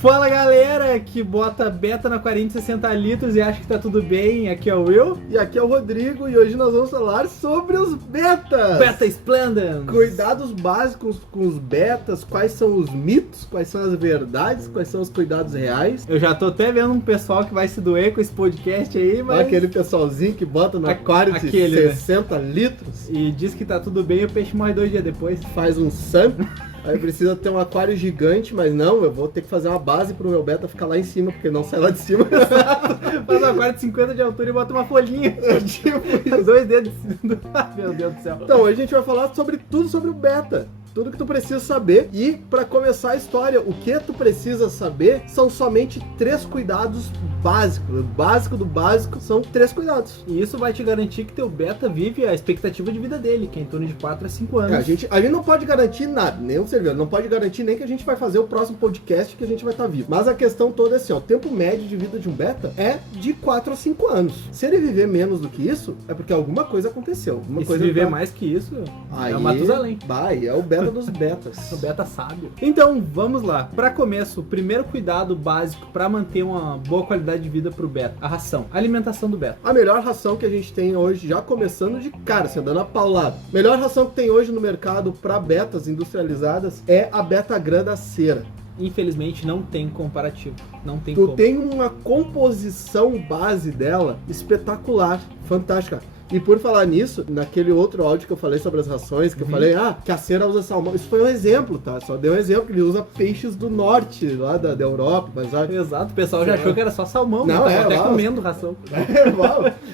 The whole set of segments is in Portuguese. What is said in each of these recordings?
Fala galera que bota beta na 40-60 litros e acha que tá tudo bem, aqui é o Will. E aqui é o Rodrigo e hoje nós vamos falar sobre os betas. Beta Splendens. Cuidados básicos com os betas, quais são os mitos, quais são as verdades, quais são os cuidados reais. Eu já tô até vendo um pessoal que vai se doer com esse podcast aí, mas... Aquele pessoalzinho que bota no aquário de 60 litros. E diz que tá tudo bem e o peixe morre 2 dias depois. Faz um SAMP. Aí precisa ter um aquário gigante, mas não, eu vou ter que fazer uma base pro meu beta ficar lá em cima, porque não sai lá de cima. Faz um aquário de 50 de altura e bota uma folhinha. Tipo isso. 2 dedos. Meu Deus do céu. Então, hoje a gente vai falar sobre tudo sobre o beta. Tudo que tu precisa saber. E para começar a história, o que tu precisa saber são somente 3 cuidados básicos. O básico do básico são 3 cuidados. E isso vai te garantir que teu beta vive a expectativa de vida dele, que é em torno de 4 a 5 anos. A gente não pode garantir nada, nem o servidor, não pode garantir nem que a gente vai fazer o próximo podcast que a gente vai estar vivo. Mas a questão toda é assim, ó, o tempo médio de vida de um beta é de 4 a 5 anos. Se ele viver menos do que isso, é porque alguma coisa aconteceu. Alguma coisa se viver mais que isso, aí, é o Matusalém. Vai, é o beta dos betas. O beta sábio. Então, vamos lá. Para começo, o primeiro cuidado básico para manter uma boa qualidade de vida pro beta, a ração, a alimentação do beta. A melhor ração que a gente tem hoje, já começando de cara, assim, dando a paulada. Melhor ração que tem hoje no mercado para betas industrializadas é a Betagran da cera. Infelizmente não tem comparativo, não tem Tu como. tem uma composição base dela espetacular, fantástica. E por falar nisso, naquele outro áudio que eu falei sobre as rações, que eu falei, que a cera usa salmão. Isso foi um exemplo, tá? Só dei um exemplo, que ele usa peixes do norte, lá da Europa, mas... Exato, o pessoal já achou que era só salmão, não, né? Até comendo ração.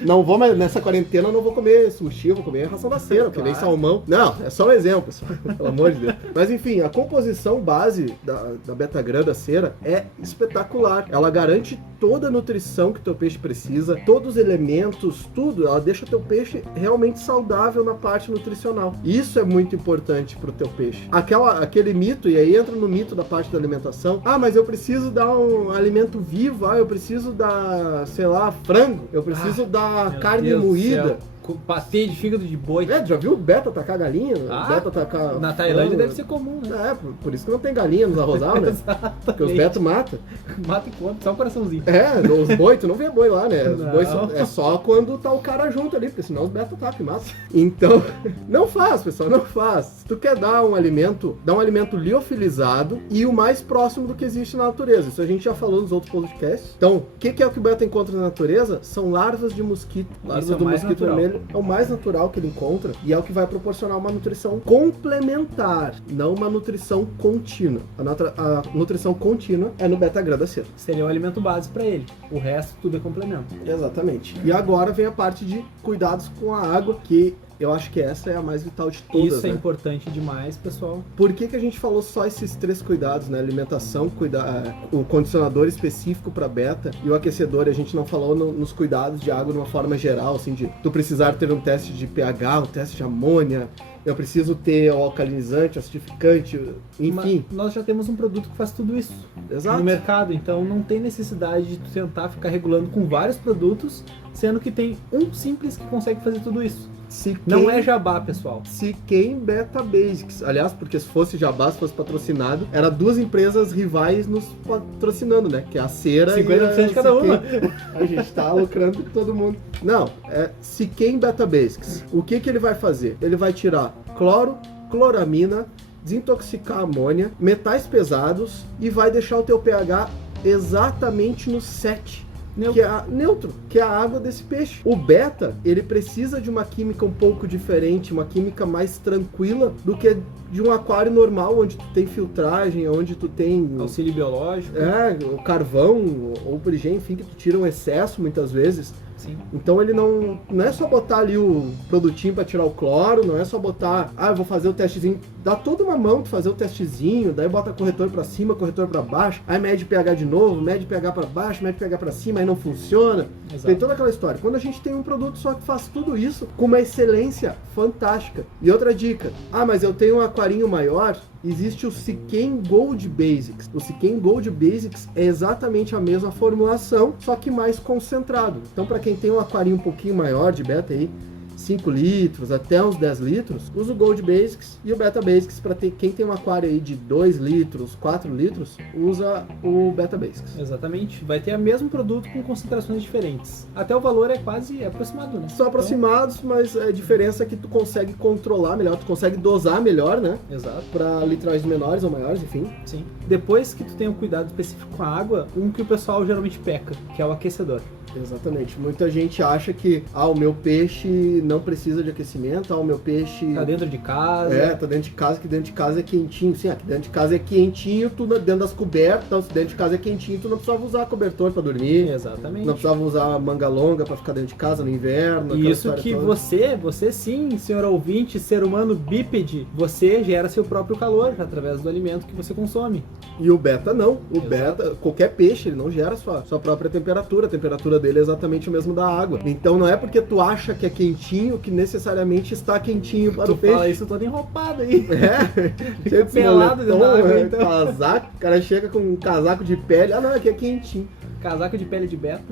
Não vou, mas nessa quarentena eu não vou comer sushi, eu vou comer ração da cera, porque nem salmão. Não, é só um exemplo, pessoal, pelo amor de Deus. Mas enfim, a composição base da Betagran da cera é espetacular. Ela garante toda a nutrição que teu peixe precisa, todos os elementos, tudo. Ela deixa teu peixe realmente saudável na parte nutricional. Isso é muito importante pro teu peixe. Aquele mito, e aí entra no mito da parte da alimentação, mas eu preciso dar um alimento vivo, eu preciso dar, sei lá, frango, eu preciso dar carne moída. Patê de fígado de boi. Já viu o beta tacar galinha? Beta tacar na Tailândia deve ser comum, né? Por isso que não tem galinha nos arrozal, né? Porque os betos matam. Mata e come, só um coraçãozinho. Os boi, tu não vê boi lá, né? Os boi é só quando tá o cara junto ali, porque senão os betas atacam e matam. Então, não faz, pessoal, não faz. Se tu quer dar um alimento liofilizado e o mais próximo do que existe na natureza. Isso a gente já falou nos outros podcasts. Então, o que é o que o beta encontra na natureza? São larvas de mosquito. Larvas do mosquito vermelho. É o mais natural que ele encontra e é o que vai proporcionar uma nutrição complementar, não uma nutrição contínua. A nutrição contínua é no Betagran da cera. Seria o alimento básico para ele. O resto tudo é complemento. Exatamente. E agora vem a parte de cuidados com a água, que eu acho que essa é a mais vital de todas. Isso é importante demais, pessoal. Por que a gente falou só esses 3 cuidados, né? Alimentação, o condicionador específico para beta e o aquecedor. A gente não falou nos cuidados de água de uma forma geral, assim, de tu precisar ter um teste de pH, um teste de amônia, eu preciso ter o alcalinizante, acidificante, enfim. Mas nós já temos um produto que faz tudo isso. Exato. No mercado, então não tem necessidade de tu tentar ficar regulando com vários produtos, sendo que tem um simples que consegue fazer tudo isso. Não é jabá, pessoal. Siquem Beta Basics. Aliás, porque se fosse jabá, se fosse patrocinado, era 2 empresas rivais nos patrocinando, né? Que é a cera 50% e a de cada uma. A gente tá lucrando com todo mundo. Não, é Siquem Beta Basics. O que ele vai fazer? Ele vai tirar cloro, cloramina, desintoxicar a amônia, metais pesados e vai deixar o teu pH exatamente no 7. Neutro, que é a água desse peixe. O beta, ele precisa de uma química um pouco diferente, uma química mais tranquila do que de um aquário normal, onde tu tem filtragem, onde tu tem... auxílio biológico. O carvão, ou prigem, enfim, que tu tira um excesso muitas vezes. Sim. Então ele não é só botar ali o produtinho para tirar o cloro, não é só botar, eu vou fazer o testezinho, dá toda uma mão de fazer o testezinho, daí bota corretor para cima, corretor para baixo, aí mede pH de novo, mede pH para baixo, mede pH para cima, aí não funciona. Exato. Tem toda aquela história. Quando a gente tem um produto só que faz tudo isso com uma excelência fantástica. E outra dica, mas eu tenho um aquarinho maior, existe o Siquem Gold Basics. O Siquem Gold Basics é exatamente a mesma formulação, só que mais concentrado. Então, para quem tem um aquarinho um pouquinho maior de beta aí, 5 litros até uns 10 litros, usa o Gold Basics e o Beta Basics. Para quem tem um aquário aí de 2 litros, 4 litros, usa o Beta Basics. Exatamente. Vai ter o mesmo produto com concentrações diferentes. Até o valor é quase aproximado, né? São aproximados, mas a diferença é que tu consegue controlar melhor, tu consegue dosar melhor, né? Exato. Para litragens menores ou maiores, enfim. Sim. Depois que tu tem um cuidado específico com a água, um que o pessoal geralmente peca, que é o aquecedor. Exatamente. Muita gente acha que o meu peixe não precisa de aquecimento, o meu peixe... Tá dentro de casa. Tá dentro de casa, que dentro de casa é quentinho. Sim, aqui dentro de casa é quentinho, tu dentro das cobertas, então se dentro de casa é quentinho, tu não precisava usar cobertor para dormir. Exatamente. Não precisava usar manga longa para ficar dentro de casa no inverno. Isso que você sim, senhor ouvinte, ser humano bípede, você gera seu próprio calor através do alimento que você consome. E o beta não. O Exato. beta, qualquer peixe, ele não gera sua própria temperatura. A temperatura dele é exatamente o mesmo da água. Então não é porque tu acha que é quentinho que necessariamente está quentinho para o peixe. Tu fala isso todo enropado aí. Fica pelado dentro da água, então. Casaco, o cara chega com um casaco de pele. Não, aqui é quentinho. Casaco de pele de beta.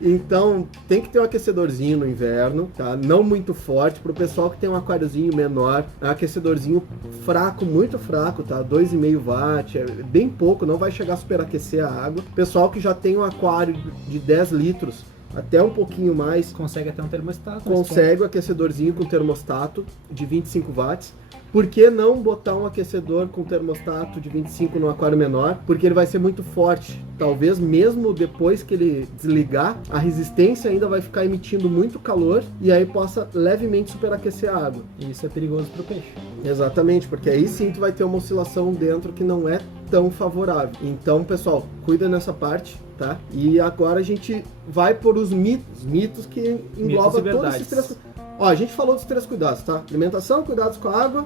Então, tem que ter um aquecedorzinho no inverno, tá? Não muito forte. Pro pessoal que tem um aquáriozinho menor, é um aquecedorzinho fraco, muito fraco, tá? 2,5 watts, é bem pouco, não vai chegar a superaquecer a água. Pessoal que já tem um aquário de 10 litros, até um pouquinho mais, Consegue até um termostato. consegue o aquecedorzinho com termostato de 25 watts. Por que não botar um aquecedor com termostato de 25 no aquário menor? Porque ele vai ser muito forte. Talvez mesmo depois que ele desligar, a resistência ainda vai ficar emitindo muito calor e aí possa levemente superaquecer a água. E isso é perigoso pro peixe. Exatamente, porque aí sim tu vai ter uma oscilação dentro que não é tão favorável. Então, pessoal, cuida nessa parte, tá? E agora a gente vai por os mitos que englobam todos esses três. Ó, a gente falou dos 3 cuidados, tá? Alimentação, cuidados com a água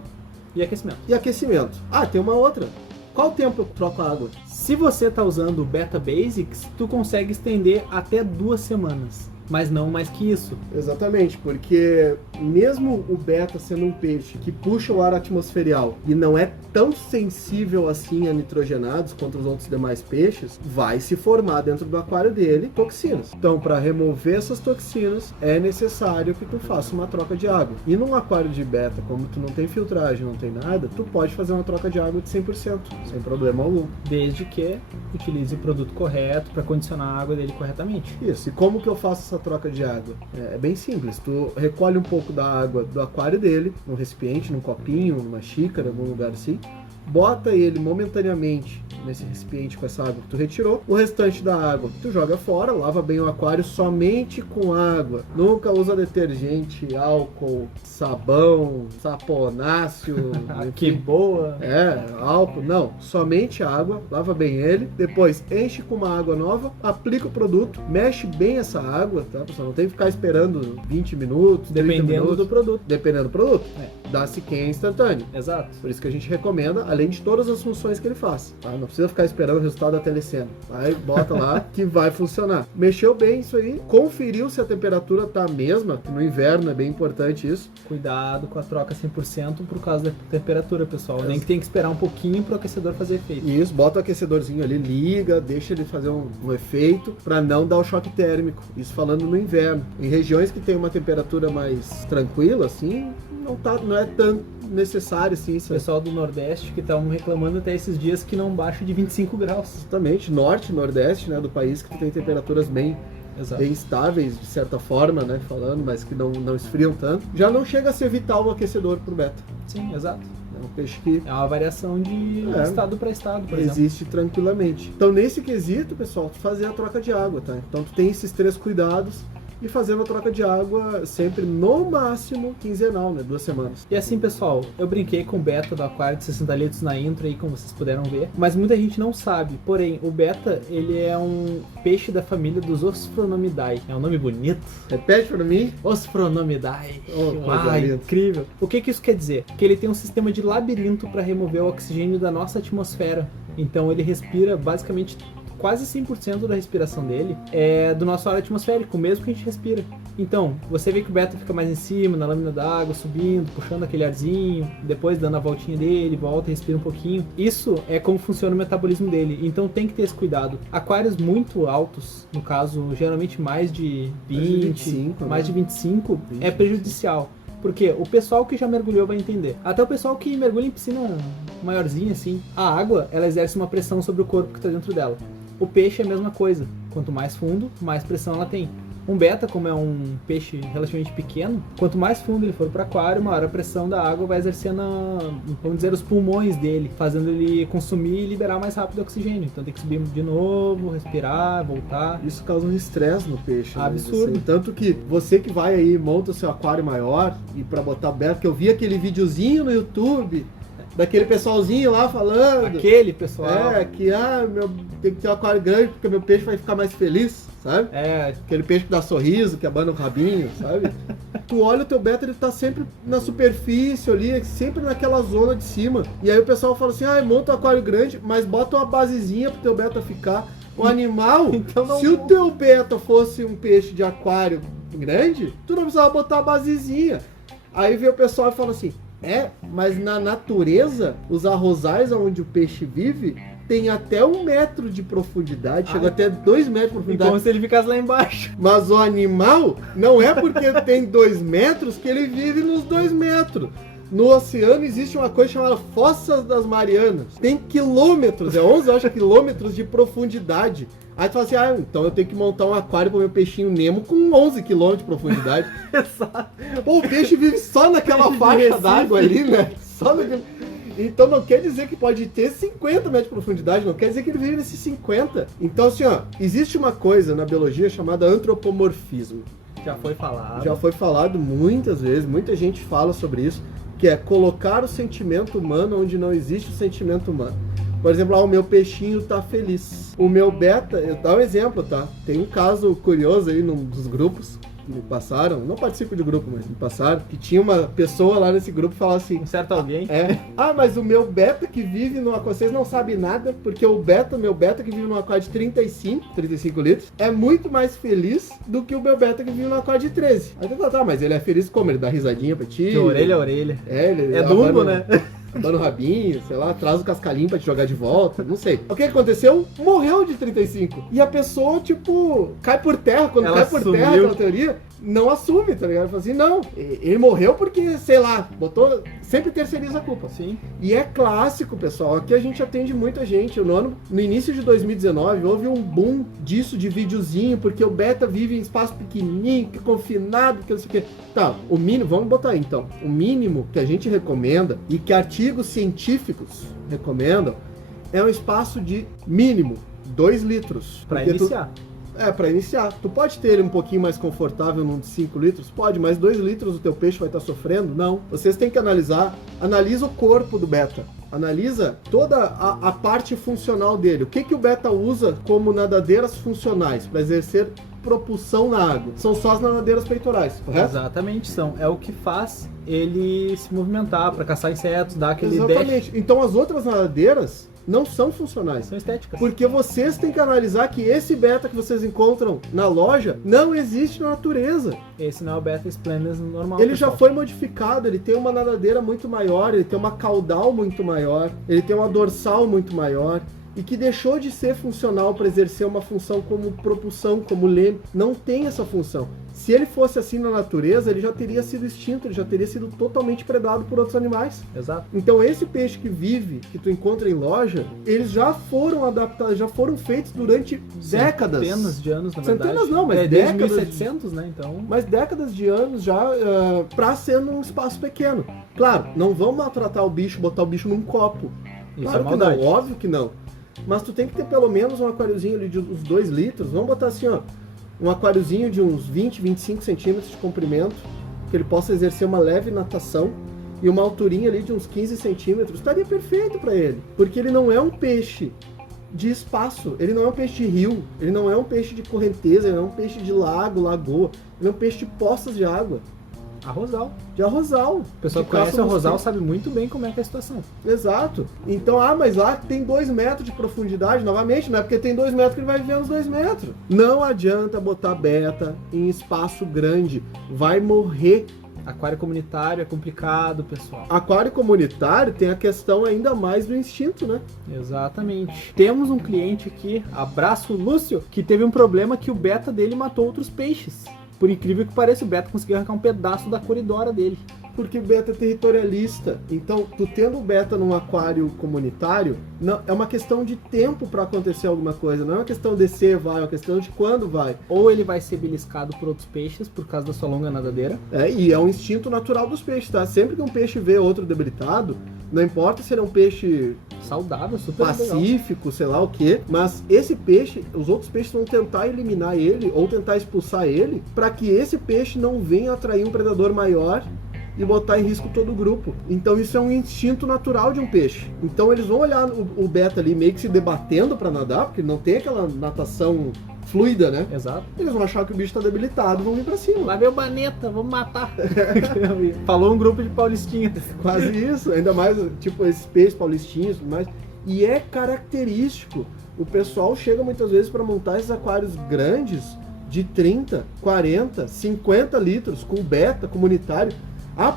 E aquecimento. e aquecimento. Ah, tem uma outra. Qual o tempo eu troco a água? Se você tá usando o Beta Basics, tu consegue estender até 2 semanas. Mas não mais que isso. Exatamente, porque mesmo o beta sendo um peixe que puxa o ar atmosferial e não é tão sensível assim a nitrogenados quanto os outros demais peixes, vai se formar dentro do aquário dele toxinas. Então, para remover essas toxinas, é necessário que tu faça uma troca de água. E num aquário de beta, como tu não tem filtragem, não tem nada, tu pode fazer uma troca de água de 100%, sem problema algum. Desde que utilize o produto correto para condicionar a água dele corretamente. Isso, e como que eu faço essa troca de água? É bem simples, tu recolhe um pouco da água do aquário dele, num recipiente, num copinho, numa xícara, algum lugar assim, bota ele momentaneamente nesse recipiente com essa água que tu retirou, o restante da água tu joga fora, lava bem o aquário somente com água, nunca usa detergente, álcool, sabão, saponáceo, Que boa! álcool, não, somente água, lava bem ele, depois enche com uma água nova, aplica o produto, mexe bem essa água, tá, pessoal? Não tem que ficar esperando 20 minutos, 30 Dependendo minutos, do produto. dependendo do produto, É. dá sequinha instantâneo. Exato. Por isso que a gente recomenda, além de todas as funções que ele faz, tá? Não precisa ficar esperando o resultado da telecena. Vai, bota lá que vai funcionar. Mexeu bem isso aí, conferiu se a temperatura tá a mesma, que no inverno é bem importante isso. Cuidado com a troca 100% por causa da temperatura, pessoal. Nem que tem que esperar um pouquinho pro aquecedor fazer efeito. E isso, bota o aquecedorzinho ali, liga, deixa ele fazer um efeito para não dar o choque térmico. Isso falando no inverno. Em regiões que tem uma temperatura mais tranquila, assim, não é tão necessário assim. O pessoal do Nordeste que estavam reclamando até esses dias que não baixa de 25 graus. Exatamente, norte, nordeste, né, do país que tem temperaturas bem Exato. estáveis, de certa forma, né, falando, mas que não esfriam tanto. Já não chega a ser vital o aquecedor pro beta. Sim, exato. É um peixe que É uma variação de estado para estado, por exemplo. existe tranquilamente. Então, nesse quesito, pessoal, tu fazer a troca de água, tá? Então, tu tem esses 3 cuidados e fazendo a troca de água sempre, no máximo, quinzenal, né? 2 semanas. E assim, pessoal, eu brinquei com o beta do aquário de 60 litros na intro aí, como vocês puderam ver, mas muita gente não sabe. Porém, o beta, ele é um peixe da família dos Osphrognomidae. É um nome bonito. Repete pra mim. Osphrognomidae. Oh, coisa linda. Incrível. O que isso quer dizer? Que ele tem um sistema de labirinto para remover o oxigênio da nossa atmosfera. Então ele respira basicamente quase 100% da respiração dele é do nosso ar atmosférico, mesmo que a gente respira. Então, você vê que o beta fica mais em cima, na lâmina d'água, subindo, puxando aquele arzinho, depois dando a voltinha dele, volta, respira um pouquinho. Isso é como funciona o metabolismo dele, então tem que ter esse cuidado. Aquários muito altos, no caso, geralmente mais de 20, mais de 25, é prejudicial. Porque o pessoal que já mergulhou vai entender. Até o pessoal que mergulha em piscina maiorzinha, assim, a água, ela exerce uma pressão sobre o corpo que está dentro dela. O peixe é a mesma coisa. Quanto mais fundo, mais pressão ela tem. Um beta, como é um peixe relativamente pequeno, quanto mais fundo ele for para o aquário, maior a pressão da água vai exercer vamos dizer, os pulmões dele, fazendo ele consumir e liberar mais rápido o oxigênio. Então tem que subir de novo, respirar, voltar. Isso causa um estresse no peixe. Absurdo. Assim. Tanto que você que vai aí, monta o seu aquário maior e para botar beta, que eu vi aquele videozinho no YouTube daquele pessoalzinho lá falando. Aquele pessoal. Que tem que ter um aquário grande porque meu peixe vai ficar mais feliz, sabe? Aquele peixe que dá sorriso, que abana o rabinho, sabe? Tu olha o teu beta, ele tá sempre na superfície ali, sempre naquela zona de cima. E aí o pessoal fala assim, monta um aquário grande, mas bota uma basezinha pro teu beta ficar. O animal, então se o teu beta fosse um peixe de aquário grande, tu não precisava botar a basezinha. Aí vem o pessoal e fala assim, mas na natureza, os arrozais onde o peixe vive, tem até 1 metro de profundidade, chega até 2 metros de profundidade. Como se ele ficasse lá embaixo. Mas o animal, não é porque tem 2 metros que ele vive nos 2 metros. No oceano existe uma coisa chamada Fossas das Marianas. Tem quilômetros, 11 quilômetros de profundidade. Aí tu fala assim, então eu tenho que montar um aquário pro meu peixinho Nemo com 11 km de profundidade. Exato. Pô, o peixe vive só naquela faixa d'água ali, né? Só naquele... Então não quer dizer que pode ter 50 metros de profundidade, não quer dizer que ele vive nesses 50. Então assim, existe uma coisa na biologia chamada antropomorfismo. Já foi falado. Já foi falado muitas vezes, muita gente fala sobre isso, que é colocar o sentimento humano onde não existe o sentimento humano. Por exemplo, o meu peixinho tá feliz. O meu beta, eu dou um exemplo, tá? Tem um caso curioso aí num dos grupos que me passaram, não participo de grupo, mas me passaram, que tinha uma pessoa lá nesse grupo que falava assim... Um certo alguém? Mas o meu beta que vive no aquário, vocês não sabem nada, porque meu beta que vive no aquário de 35 litros, é muito mais feliz do que o meu beta que vive no aquário de 13. Aí tu fala, mas ele é feliz como? Ele dá risadinha pra ti? De orelha a orelha. Ele é Dumbo, né? Dando rabinho, sei lá, traz o cascalhinho pra te jogar de volta, não sei. O que aconteceu? Morreu de 35. E a pessoa, cai por terra. Quando ela cai por terra, pela teoria, não assume, tá ligado? Fala assim, não, ele morreu porque, sei lá, sempre terceiriza a culpa. Sim. E é clássico, pessoal. Aqui a gente atende muita gente. No início de 2019, houve um boom disso, de videozinho, porque o beta vive em espaço pequenininho, que confinado, que não sei o quê. Tá, o mínimo, vamos botar aí então. O mínimo que a gente recomenda e que artigos científicos recomendam é um espaço de mínimo 2 litros. Para iniciar. Para iniciar. Tu pode ter ele um pouquinho mais confortável num de 5 litros? Pode, mas 2 litros o teu peixe vai estar sofrendo? Não. Vocês têm que analisa o corpo do beta. Analisa toda a parte funcional dele. O que o beta usa como nadadeiras funcionais para exercer propulsão na água? São só as nadadeiras peitorais, correto? Exatamente, são. É o que faz ele se movimentar para caçar insetos, dar aquele Exatamente. dash. Então as outras nadadeiras não são funcionais. São estéticas. Porque vocês têm que analisar que esse beta que vocês encontram na loja não existe na natureza. Esse não é o beta splendens normal. Ele já foi modificado, ele tem uma nadadeira muito maior, ele tem uma caudal muito maior, ele tem uma dorsal muito maior. E que deixou de ser funcional para exercer uma função como propulsão, como leme. Não tem essa função. Se ele fosse assim na natureza, ele já teria sido extinto, ele já teria sido totalmente predado por outros animais. Exato. Então esse peixe que vive, que tu encontra em loja, eles já foram adaptados, já foram feitos durante décadas. Centenas de anos, na verdade. Centenas não, mas desde décadas. 1700, né? Então... Mas décadas de anos já para ser num espaço pequeno. Claro, não vão maltratar o bicho, botar o bicho num copo. Isso Claro é que maldade. não, óbvio que não. Mas tu tem que ter pelo menos um aquáriozinho ali de uns 2 litros. Vamos botar assim, um aquáriozinho de uns 20, 25 centímetros de comprimento, que ele possa exercer uma leve natação, e uma alturinha ali de uns 15 centímetros. Estaria perfeito para ele, porque ele não é um peixe de espaço, ele não é um peixe de rio, ele não é um peixe de correnteza, ele não é um peixe de lago, lagoa, ele é um peixe de poças de água. Arrozal. De arrozal. O pessoal que conhece o arrozal sabe muito bem como é que é a situação. Exato. Então, mas lá tem 2 metros de profundidade, novamente, não é porque tem 2 metros que ele vai viver nos 2 metros. Não adianta botar beta em espaço grande. Vai morrer. Aquário comunitário é complicado, pessoal. Aquário comunitário tem a questão ainda mais do instinto, né? Exatamente. Temos um cliente aqui, abraço Lúcio, que teve um problema que o beta dele matou outros peixes. Por incrível que pareça, o beta conseguiu arrancar um pedaço da coridora dele. Porque o beta é territorialista. Então, tu tendo o beta num aquário comunitário, não, é uma questão de tempo para acontecer alguma coisa. Não é uma questão de se vai, é uma questão de quando vai. Ou ele vai ser beliscado por outros peixes por causa da sua longa nadadeira. E é um instinto natural dos peixes, tá? Sempre que um peixe vê outro debilitado, não importa se ele é um peixe saudável, super pacífico, legal, sei lá o quê, mas esse peixe, os outros peixes vão tentar eliminar ele ou tentar expulsar ele para que esse peixe não venha atrair um predador maior e botar em risco todo o grupo. Então isso é um instinto natural de um peixe. Então eles vão olhar o beta ali meio que se debatendo para nadar, porque não tem aquela natação fluida, né? Exato. Eles vão achar que o bicho tá debilitado, vão vir pra cima. Lá veio o Baneta, vamos matar. Falou um grupo de paulistinhos. Quase isso, ainda mais tipo esses peixes paulistinhos e tudo mais. E é característico. O pessoal chega muitas vezes para montar esses aquários grandes de 30, 40, 50 litros com beta comunitário.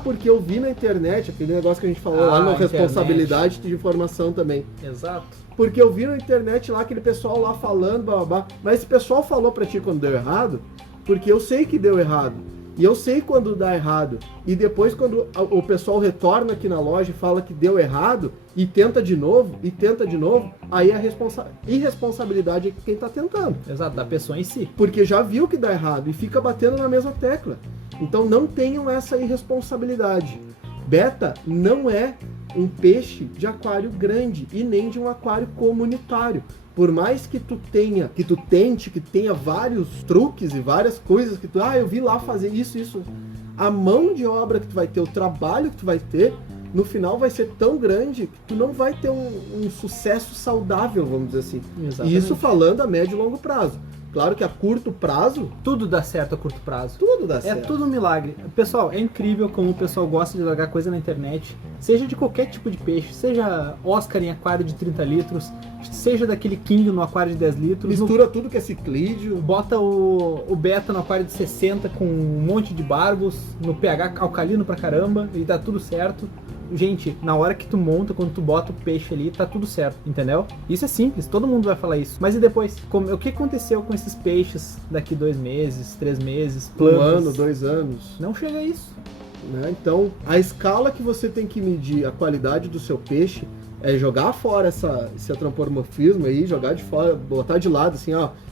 Porque eu vi na internet, aquele negócio que a gente falou lá na responsabilidade de informação também. Exato. Porque eu vi na internet lá aquele pessoal lá falando, babá. Mas esse pessoal falou pra ti quando deu errado, porque eu sei que deu errado. E eu sei quando dá errado. E depois quando o pessoal retorna aqui na loja e fala que deu errado, e tenta de novo, aí a irresponsabilidade é quem tá tentando. Exato, da pessoa em si. Porque já viu que dá errado e fica batendo na mesma tecla. Então não tenham essa irresponsabilidade. Beta não é um peixe de aquário grande e nem de um aquário comunitário. Por mais que tu tente, que tenha vários truques e várias coisas que eu vi lá fazer isso. A mão de obra que tu vai ter, o trabalho que tu vai ter, no final vai ser tão grande que tu não vai ter um sucesso saudável, vamos dizer assim. Exatamente. E isso falando a médio e longo prazo. Claro que a curto prazo... Tudo dá certo a curto prazo. Tudo dá certo. É tudo um milagre. Pessoal, é incrível como o pessoal gosta de largar coisa na internet. Seja de qualquer tipo de peixe. Seja Oscar em aquário de 30 litros. Seja daquele King no aquário de 10 litros. Mistura tudo que é ciclídeo. Bota o beta no aquário de 60 com um monte de barbos. No pH alcalino pra caramba. E dá tudo certo. Gente, na hora que tu monta, quando tu bota o peixe ali, tá tudo certo, entendeu? Isso é simples, todo mundo vai falar isso. Mas e depois? O que aconteceu com esses peixes daqui 2 meses, 3 meses, plantas? 1 ano, 2 anos. Não chega a isso. Né? Então, a escala que você tem que medir a qualidade do seu peixe é jogar fora esse antropomorfismo aí, jogar de fora, botar de lado assim,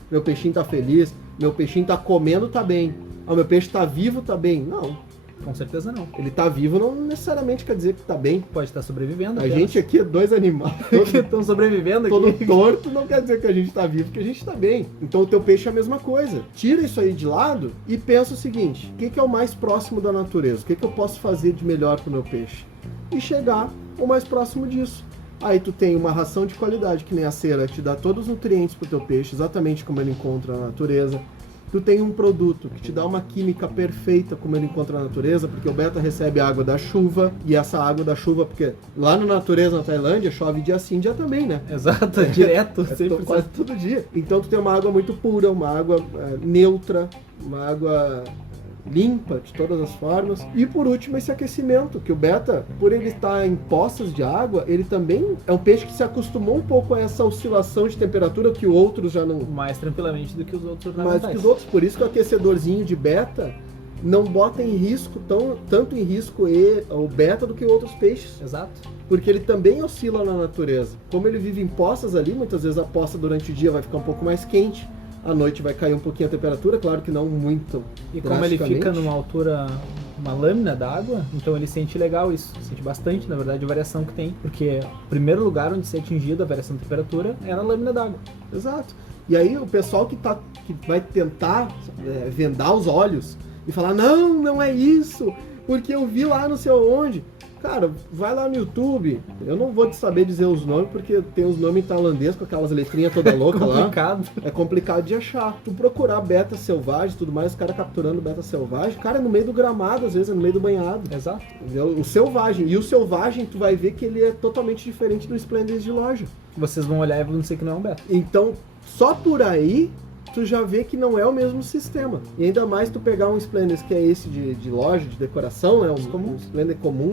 meu peixinho tá feliz, meu peixinho tá comendo, tá bem. Meu peixe tá vivo, tá bem. Não. Com certeza não. Ele tá vivo não necessariamente quer dizer que tá bem. Pode estar sobrevivendo. A gente aqui é 2 animais. Que estão sobrevivendo todo aqui. Todo torto não quer dizer que a gente tá vivo, que a gente tá bem. Então o teu peixe é a mesma coisa. Tira isso aí de lado e pensa o seguinte, o que é o mais próximo da natureza? O que eu posso fazer de melhor pro meu peixe? E chegar o mais próximo disso. Aí tu tem uma ração de qualidade, que nem a cera, que te dá todos os nutrientes pro teu peixe, exatamente como ele encontra na natureza. Tu tem um produto que te dá uma química perfeita como ele encontra na natureza, porque o beta recebe a água da chuva, e essa água da chuva, porque lá na natureza, na Tailândia, chove dia sim, dia também, né? Exato, direto, sempre quase todo dia. Então tu tem uma água muito pura, uma água neutra, uma água limpa de todas as formas. E por último, esse aquecimento, que o beta, por ele estar em poças de água, ele também é um peixe que se acostumou um pouco a essa oscilação de temperatura que outros já não... Mais tranquilamente do que os outros ornamentais. Mais do que os outros, por isso que o aquecedorzinho de beta não bota em risco, tanto em risco o beta do que outros peixes. Exato. Porque ele também oscila na natureza. Como ele vive em poças ali, muitas vezes a poça durante o dia vai ficar um pouco mais quente, à noite vai cair um pouquinho a temperatura, claro que não muito. E como ele fica numa altura, uma lâmina d'água, então ele sente legal isso. Sente bastante, na verdade, a variação que tem. Porque o primeiro lugar onde se é atingido a variação de temperatura é na lâmina d'água. Exato. E aí o pessoal que vai tentar vendar os olhos e falar, não é isso, porque eu vi lá não sei onde. Cara, vai lá no YouTube. Eu não vou te saber dizer os nomes, porque tem os nomes em tailandês com aquelas letrinhas toda louca lá. É complicado de achar. Tu procurar beta selvagem e tudo mais, os caras capturando beta selvagem, cara, é no meio do gramado, às vezes é no meio do banhado. Exato. O selvagem. E o selvagem, tu vai ver que ele é totalmente diferente do Splendid de loja. Vocês vão olhar e vão dizer que não é um beta. Então, só por aí, tu já vê que não é o mesmo sistema. E ainda mais tu pegar um Splendid que é esse de loja, de decoração, um Splendid comum,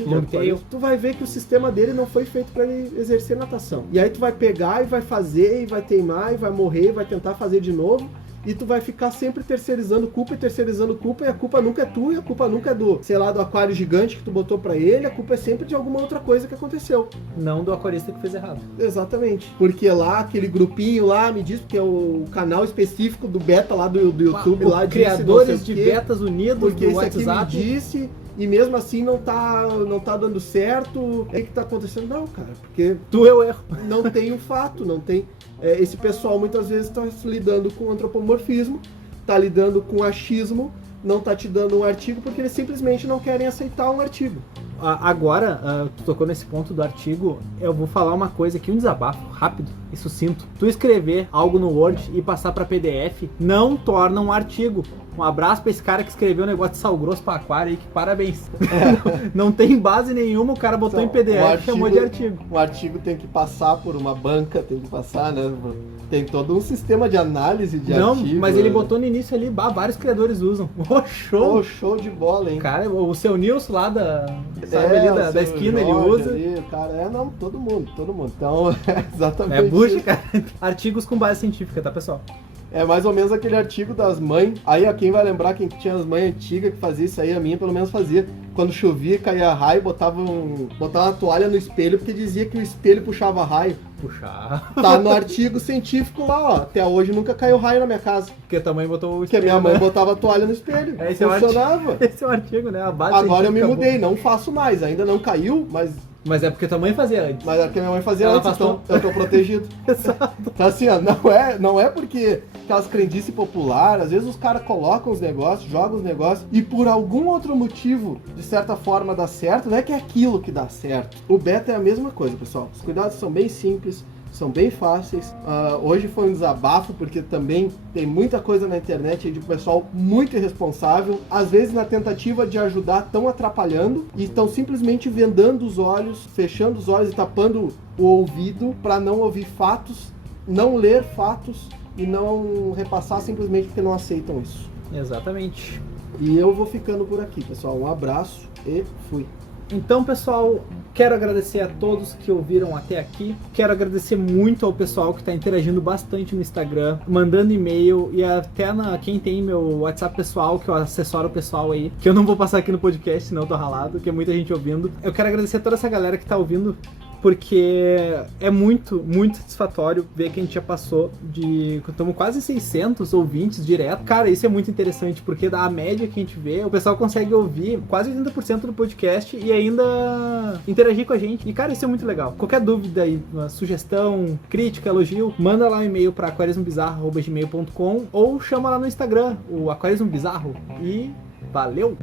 tu vai ver que o sistema dele não foi feito para ele exercer natação. E aí tu vai pegar e vai fazer, e vai teimar, e vai morrer, e vai tentar fazer de novo. E tu vai ficar sempre terceirizando culpa, e a culpa nunca é tua, e a culpa nunca é do, sei lá, do aquário gigante que tu botou pra ele, a culpa é sempre de alguma outra coisa que aconteceu. Não do aquarista que fez errado. Exatamente. Porque lá, aquele grupinho lá, me diz, porque é o canal específico do beta lá do YouTube, lá de Criadores de Betas Unidos porque do esse WhatsApp. Aqui me disse, e mesmo assim não tá dando certo. O que tá acontecendo? Não, cara, porque tu é o erro. Não tem o fato, não tem... esse pessoal muitas vezes está lidando com antropomorfismo, está lidando com achismo, não está te dando um artigo porque eles simplesmente não querem aceitar um artigo. Agora, tu tocou nesse ponto do artigo, eu vou falar uma coisa aqui, um desabafo rápido e sucinto. Tu escrever algo no Word e passar para PDF não torna um artigo. Um abraço pra esse cara que escreveu um negócio de sal grosso pra aquário aí, que parabéns. Não tem base nenhuma, o cara botou então, em PDF e chamou de artigo. O artigo tem que passar por uma banca, tem que passar, né? Tem todo um sistema de análise de artigo. Não, mas ele botou no início ali, vários criadores usam. Show! Oh, show de bola, hein? Cara, o seu Nilson lá da esquina, ele usa. Ali, cara, não, todo mundo. Então, exatamente. É bucha, cara. Artigos com base científica, tá, pessoal? É mais ou menos aquele artigo das mães. Aí, quem vai lembrar, quem tinha as mães antigas que fazia isso aí, a minha pelo menos fazia. Quando chovia, caía raio, botava uma toalha no espelho, porque dizia que o espelho puxava raio. Puxar. Tá no artigo científico lá, ó. Até hoje nunca caiu raio na minha casa. Porque a tua mãe botou o espelho. Porque minha mãe botava a toalha no espelho. Funcionava. Esse é o artigo, né? A base agora eu me mudei, não faço mais. Ainda não caiu, mas é porque tua mãe fazia antes. Mas é porque minha mãe fazia antes, então eu tô protegido. Exato. Então assim, ó, não é porque aquelas crendices populares, às vezes os caras colocam os negócios, jogam os negócios, e por algum outro motivo, de certa forma, dá certo, não é que é aquilo que dá certo. O beta é a mesma coisa, pessoal. Os cuidados são bem simples, são bem fáceis. Hoje foi um desabafo, porque também tem muita coisa na internet aí de pessoal muito irresponsável. Às vezes, na tentativa de ajudar, estão atrapalhando e estão simplesmente vendando os olhos, fechando os olhos e tapando o ouvido para não ouvir fatos, não ler fatos e não repassar simplesmente porque não aceitam isso. Exatamente. E eu vou ficando por aqui, pessoal. Um abraço e fui. Então, pessoal, quero agradecer a todos que ouviram até aqui. Quero agradecer muito ao pessoal que está interagindo bastante no Instagram, mandando e-mail e até quem tem meu WhatsApp pessoal, que eu assessoro o pessoal aí, que eu não vou passar aqui no podcast, senão eu tô ralado, que é muita gente ouvindo. Eu quero agradecer a toda essa galera que tá ouvindo, porque é muito, muito satisfatório ver que a gente já passou estamos quase 600 ouvintes direto. Cara, isso é muito interessante, porque da média que a gente vê, o pessoal consegue ouvir quase 80% do podcast e ainda interagir com a gente. E, cara, isso é muito legal. Qualquer dúvida aí, uma sugestão, crítica, elogio, manda lá um e-mail para aquarismobizarro@gmail.com ou chama lá no Instagram, o Aquarismo Bizarro. E valeu!